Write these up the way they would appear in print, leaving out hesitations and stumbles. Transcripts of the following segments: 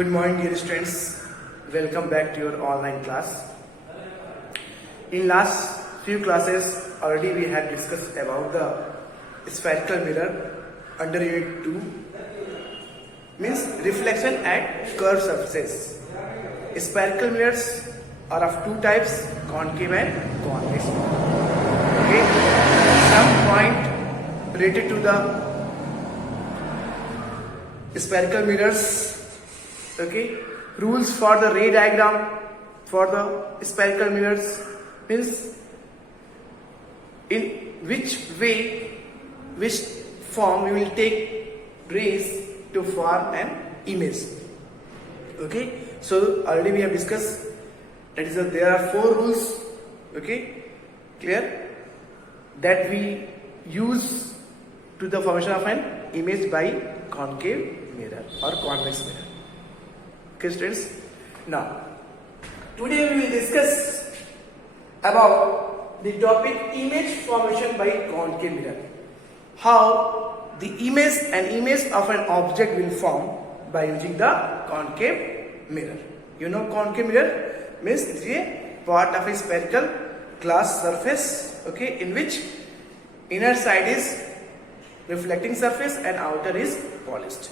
Good morning, dear students. Welcome back to your online class. In last few classes, already we had discussed about the spherical mirror under unit 2, means reflection at curved surfaces. Spherical mirrors are of two types, concave and convex. Okay, some point related to the spherical mirrors. Okay, rules for the ray diagram for the spherical mirrors means in which way, which form we will take rays to form an image. Okay, so already we have discussed that is there are 4 rules. Okay, clear, that we use to the formation of an image by concave mirror or convex mirror. Okay, students. Now, today we will discuss about the topic image formation by concave mirror. How the image of an object will form by using the concave mirror. You know, concave mirror means it is a part of a spherical glass surface, okay, in which inner side is reflecting surface and outer is polished.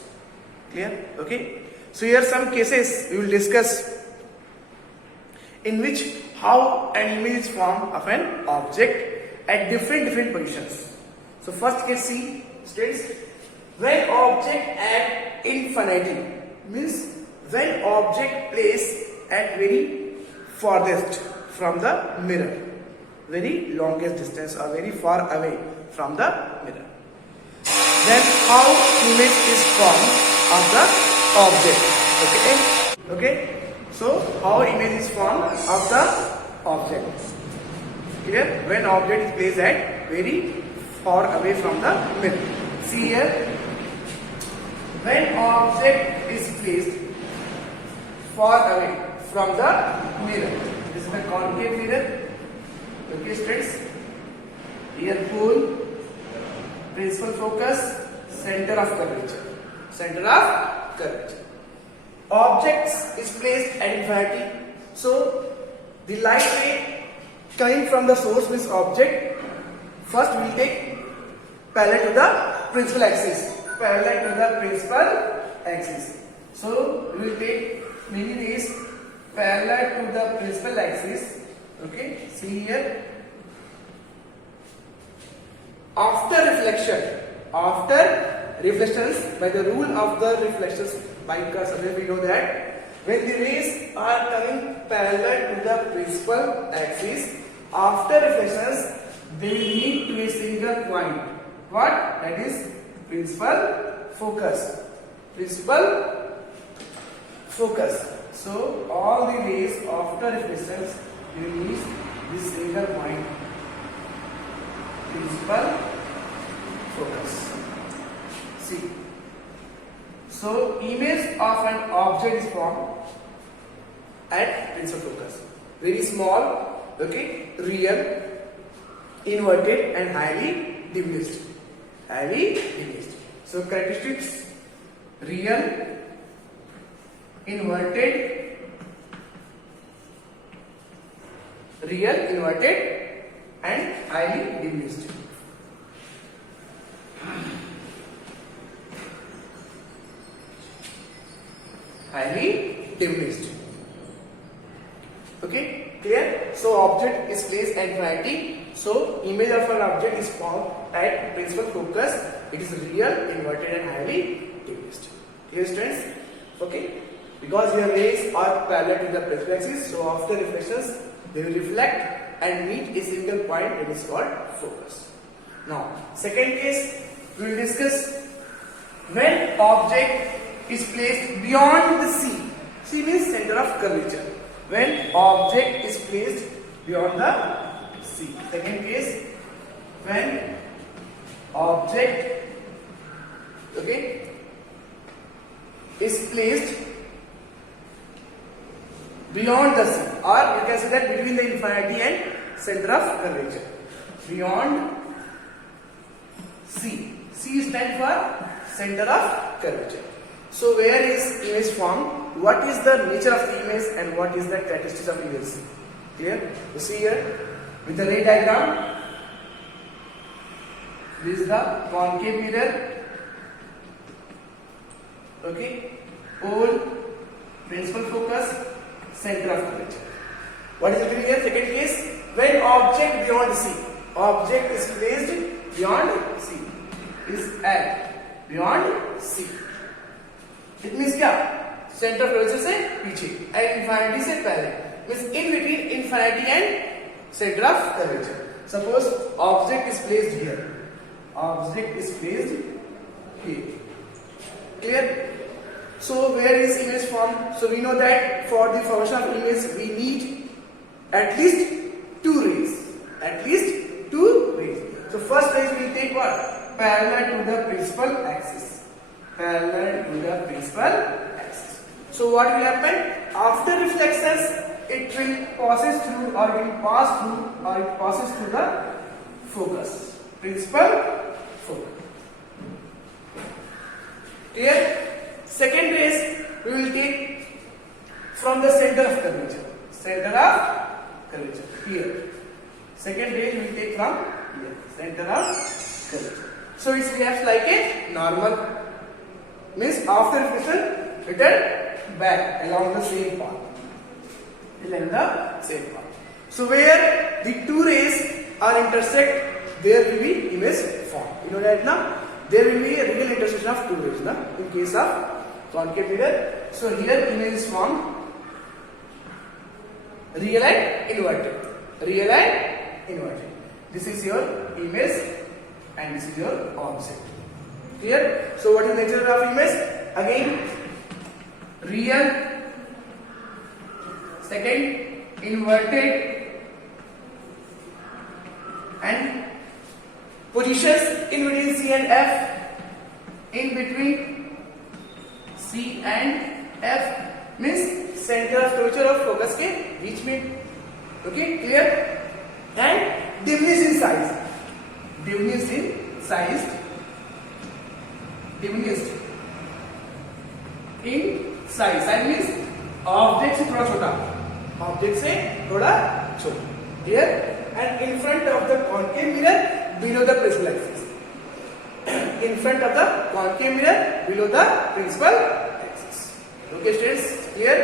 Clear? Okay. So here some cases we will discuss in which how an image is formed of an object at different positions. So first case C states when object at infinity, means when object placed at very farthest from the mirror, very longest distance or very far away from the mirror. Then how image is formed of the object. Okay, so how image is formed of the object. Here, when object is placed at very far away from the mirror. See here, when object is placed far away from the mirror, this is the concave mirror. Okay, students, here pole, principal focus, center of curvature. Center of curvature. Objects is placed at infinity. So the light ray coming from the source means object. First we will take parallel to the principal axis. Parallel to the principal axis. So we will take many rays parallel to the principal axis. Okay, see here. After reflections, by the rule of the reflections by Gauss, we know that when the rays are coming parallel to the principal axis, after reflections they will meet to a single point. What? That is principal focus. Principal focus. So all the rays after reflections will meet this single point. Principal focus. See. So image of an object is formed at principal focus. Very small, okay, real, inverted and highly diminished. Highly diminished. So characteristics: real, inverted, and highly diminished. Highly diminished. Okay, clear? So object is placed at infinity. So image of an object is formed at principal focus. It is real, inverted and highly diminished. Clear, students? Okay, because your rays are parallel to the principal axis, so after reflections they will reflect and meet a single point that is called focus. Now, second case we will discuss when object is placed beyond the C. C means center of curvature. When object is placed beyond the C. Second case, when object, okay, is placed beyond the C, or you can say that between the infinity and center of curvature. Beyond C. C stands for center of curvature. So where is image formed? What is the nature of the image and what is the characteristics of image? Clear? You see here with the ray diagram. This is the concave mirror. Okay, pole, principal focus, center of curvature. What is it here? Second case, when object beyond C, object is placed beyond C, is at beyond C. It means क्या? Center of curvature से पीछे and infinity से पहले. Means in between infinity and center of curvature. Suppose object is placed here. Object is placed here. Clear? So where is image formed? So we know that for the formation of image we need at least two rays. At least two rays. So first rays we will take what? Parallel to the principal axis. Parallel to the principal axis. So what will happen? After reflections, it will passes through or it will pass through or it passes through the focus. Principal focus. Clear? Second rays we will take from the center of curvature. Center of curvature. Here. Second ray we will take from here. Center of curvature. So it behaves like a normal. Means after reflection, return back along the same path. Along the same path. So where the two rays are intersect, there will be image formed. You know that now? There will be a real intersection of two rays. Na? In case of concave mirror. So here image is formed. Real and inverted. Real and inverted. This is your image and this is your object. Clear? So what is the nature of image? Again, real. Second, inverted. And positions in between C and F. In between C and F means center of curvature और focus के बीच में. Okay, clear? And dimness in size. Dimness in size. Dimness in size. Size means object से थोड़ा छोटा. Object से थोड़ा छोटा. Clear? And in front of the concave mirror, below the principal axis. In front of the concave mirror, below the principal axis. Okay, students, clear?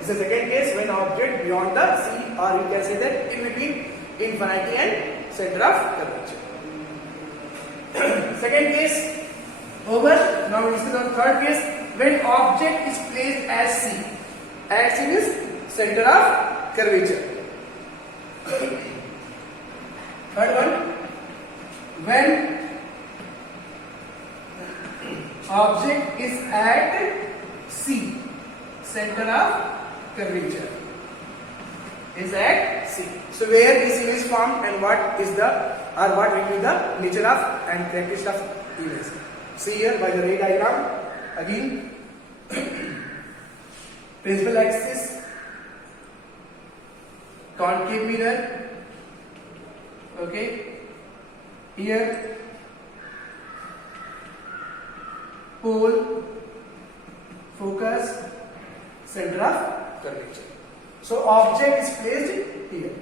This is the second case when object beyond the C, or you can say that in between infinity and center of curvature. Second case over. Now we discuss on third case when object is placed as C. As C is center of curvature. Third one, when object is at C, center of curvature is at C. So where this image is formed and what is the or what will be the nature of and characteristics of image. See here by the ray diagram again. Principal axis, concave mirror. Okay, here pole, focus, center of curvature. So object is placed here.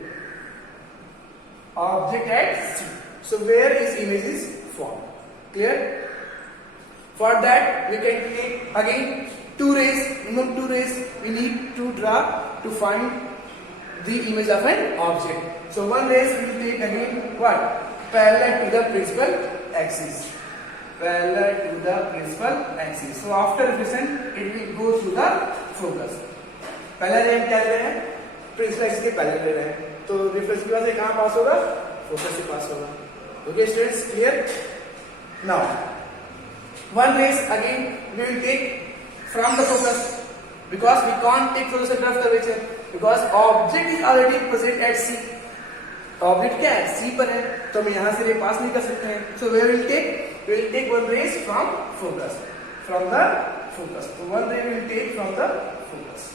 Object at C. So where is image is formed. Clear? For that we can take again two rays. Minimum two rays we need to draw to find the image of an object. So one rays we will take again what? Parallel to the principal axis. Parallel to the principal axis. So after reflection it will go through the focus. पहला रे हम क्या ले रहे हैं? Principal axis के parallel ले रहे हैं. तो रिफ्लेक्शन के बाद ये कहाँ पास होगा? फोकस से पास होगा. Okay, students, clear? Now, one rays again we will take from the focus because we can't take from the center of curvature because object is already present at C. Object क्या है? C पर है, तो हम यहाँ से रे पास नहीं कर सकते हैं. So where we will take one rays from focus. From the focus. So one ray we will take from the focus.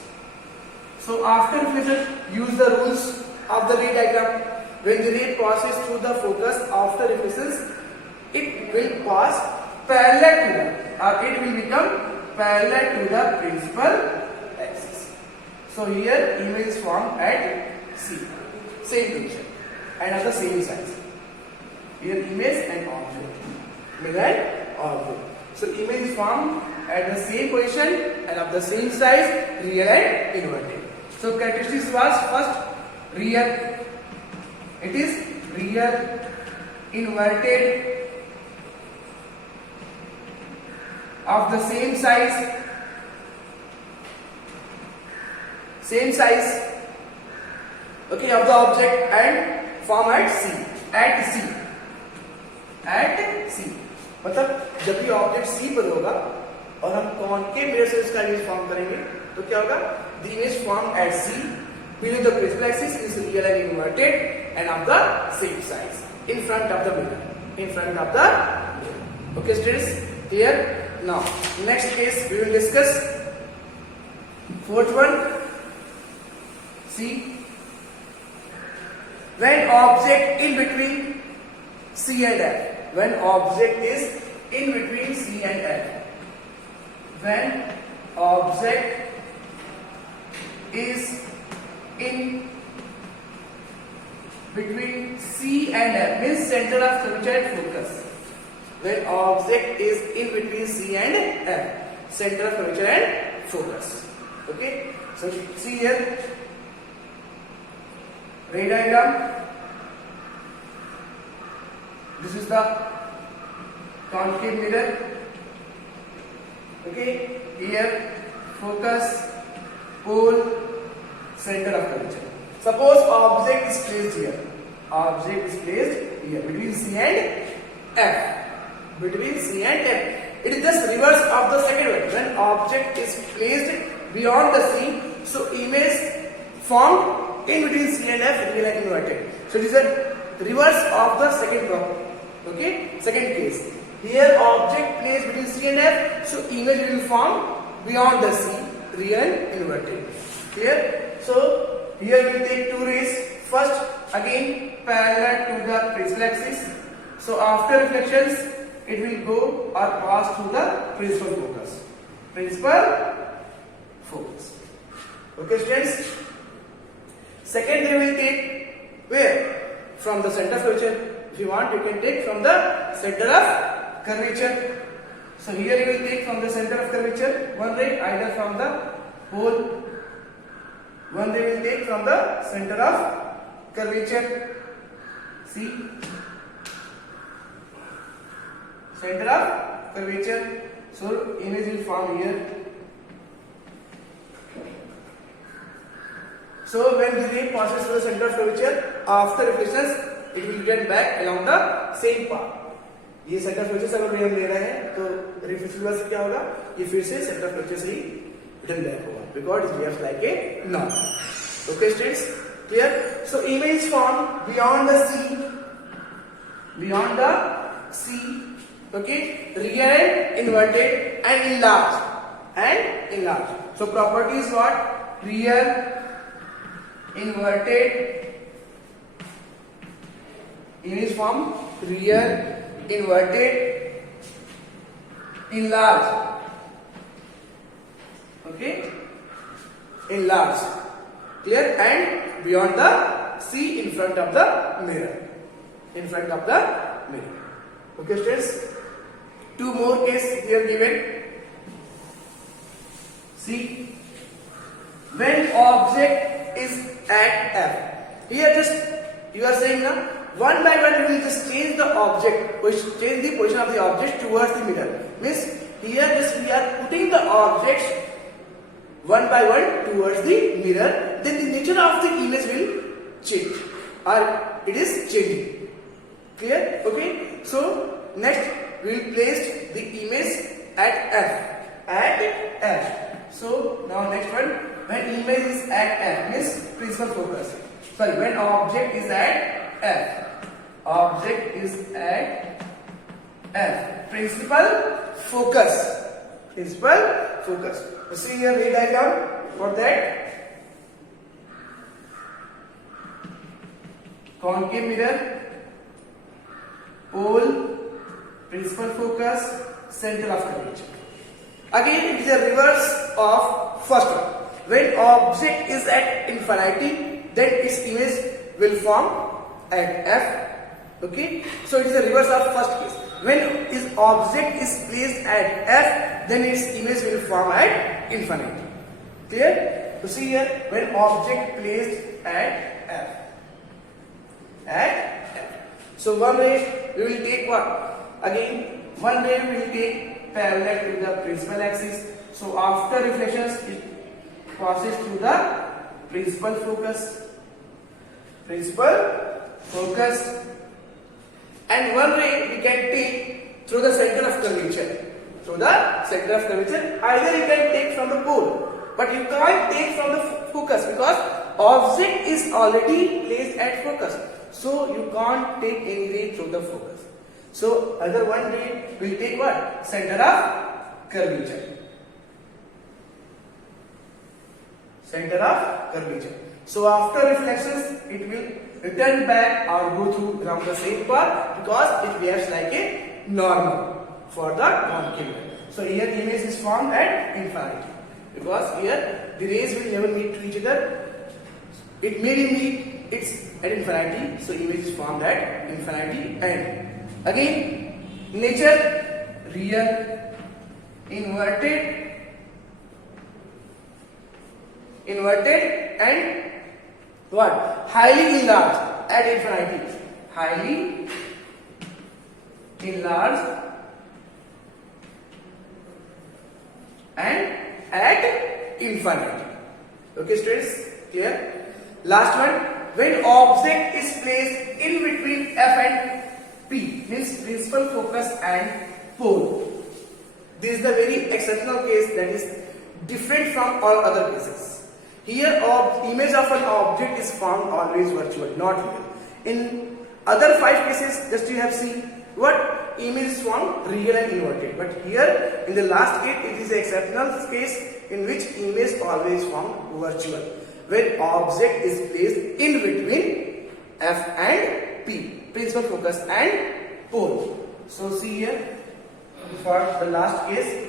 So after reflection, use the rules of the ray diagram. When the ray passes through the focus after reflections, it will pass parallel to the, or it will become parallel to the principal axis. So here image is formed at C, same position and of the same size. Here image and object, image and object. So image is formed at the same position and of the same size, real and inverted. So characteristics was first real. It is real, inverted, of the same size, okay, of the object and form at C, मतलब जब भी object C पर होगा और हम concave mirror से इसका image form करेंगे तो क्या होगा, the image form at C below the principal axis is real and inverted and of the same size in front of the mirror, okay students, here. Now next case we will discuss. Fourth one, see, when object in between C and F, when object is in between C and F, when object is in between C and F means center of curvature and focus. When object is in between C and F, center of curvature and focus. Okay, so see here, ray diagram. This is the concave mirror. Okay, here focus, pole, center of curvature. Suppose object is placed here. Between C and F. It is just reverse of the second one. When object is placed beyond the C, so image formed in between C and F, real and inverted. So it is a reverse of the second problem. Okay, second case. Here object placed between C and F, so image will form beyond the C, real and inverted. Clear? So here we will take two rays. First, again parallel to the principal axis. So after reflections, it will go or pass through the principal focus. Okay students. Second ray will take where? From the center of curvature. If you want, you can take from the center of curvature. So here you will take from the center of curvature one ray, either from the pole. One ray will take from the center of curvature. See, center of curvature. So image will form here. So when the ray passes through the center of curvature, after reflections, it will return back along the same path. ये centre of curvature से अगर रे हम ले रहे हैं तो reflection से क्या होगा, ये फिर से सेंटर ऑफ कर्वेचर से ही रिटर्न बैक होगा, because it behaves like a knot. Okay students, clear? So image formed beyond the C, okay, real and inverted and enlarged. So property is what? Real, inverted, image form, real, inverted, enlarged. Okay, enlarged, clear, and beyond the C, in front of the mirror. Okay students, two more cases here given. See, when object is at F, here just you are saying now, one by one we will just change the position of the object towards the mirror. Means here just we are putting the objects one by one towards the mirror, then the nature of the image will change, or it is changing. Clear? Okay, so next we will place the image at F. So now next one, when image is at F means principal focus. Sorry, when object is at F, principal focus. You see here ray diagram for that. Concave mirror, pole, principal focus, center of curvature. Again, it is a reverse of first one. When object is at infinity, then its image will form at f. Okay, so it is a reverse of first case. When its object is placed at f, then its image will form at infinity. Clear? So see here, when object placed at f, so one ray we will take what? Again, one ray we will take parallel to the principal axis. So after reflections, it passes through the principal focus. And one ray we can take through the center of curvature. Either you can take from the pole, but you can't take from the focus because object is already placed at focus. So you can't take any ray through the focus. So other one ray will take what? Center of curvature. So after reflections, it will return back or go through around the same path because it behaves like a normal for the concave mirror. So here image is formed at infinity because here the rays will never meet to each other. It may meet, it's at infinity, so image is formed at infinity. And again, nature, real, inverted and what? Highly enlarged at infinity. Highly enlarged and at infinity. Okay, students, clear? Last one, when object is placed in between f and p, means principal focus and pole. This is the very exceptional case that is different from all other cases. Here, image of an object is formed always virtual, not real. In other 5 cases, just you have seen what image is formed real and inverted. But here, in the last case, it is an exceptional case in which image always formed virtual, when object is placed in between f and p, principal focus and pole. So see here, for the last case,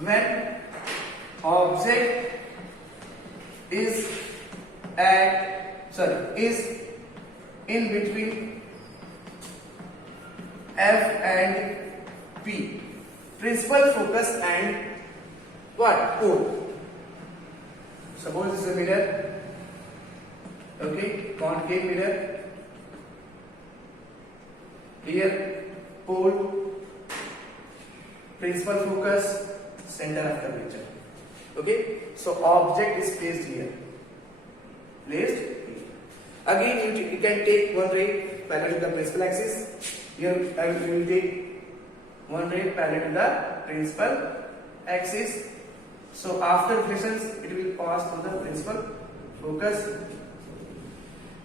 when object is in between f and p, principal focus and what? Pole. Suppose this is a mirror, okay, concave mirror. Here, pole, principal focus, center of curvature. Okay, so object is placed here. Again, you can take one ray parallel to the principal axis. Here, you will take one ray parallel to the principal axis. So after reflections, it will pass through the principal focus.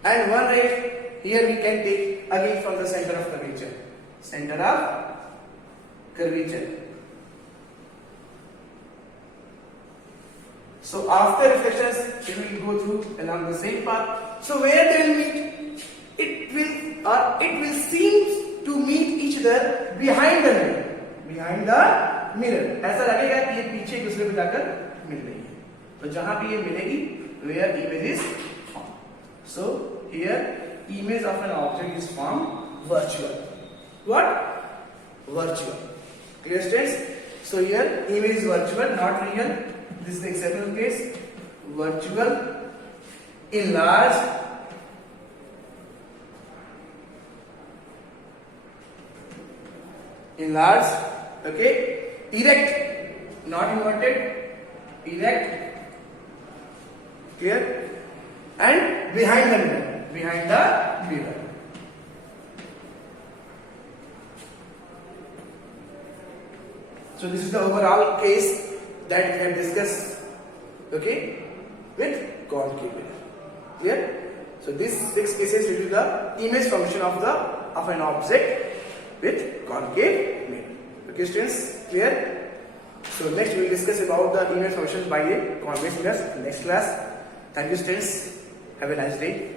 And one ray here we can take again from the center of curvature. So after reflections, it will go through along the same path. So where they will meet, it will seem to meet each other behind the mirror. ऐसा लगेगा कि ये पीछे एक दूसरे को जाकर मिल रही है. तो जहां पे ये मिलेगी, where image is formed. So here image of an object is formed virtual. What? Virtual. Clear, students? So here image is virtual, not real. This is the exceptional case. Virtual, enlarged, okay, erect, not inverted, erect, clear, and behind the mirror. So this is the overall case that we have discussed, okay, with concave mirror. Clear? So these 6 cases will be the image formation of an object with concave mirror. Okay, students, clear? So next we will discuss about the image formation by a convex mirror next class. Thank you, students. Have a nice day.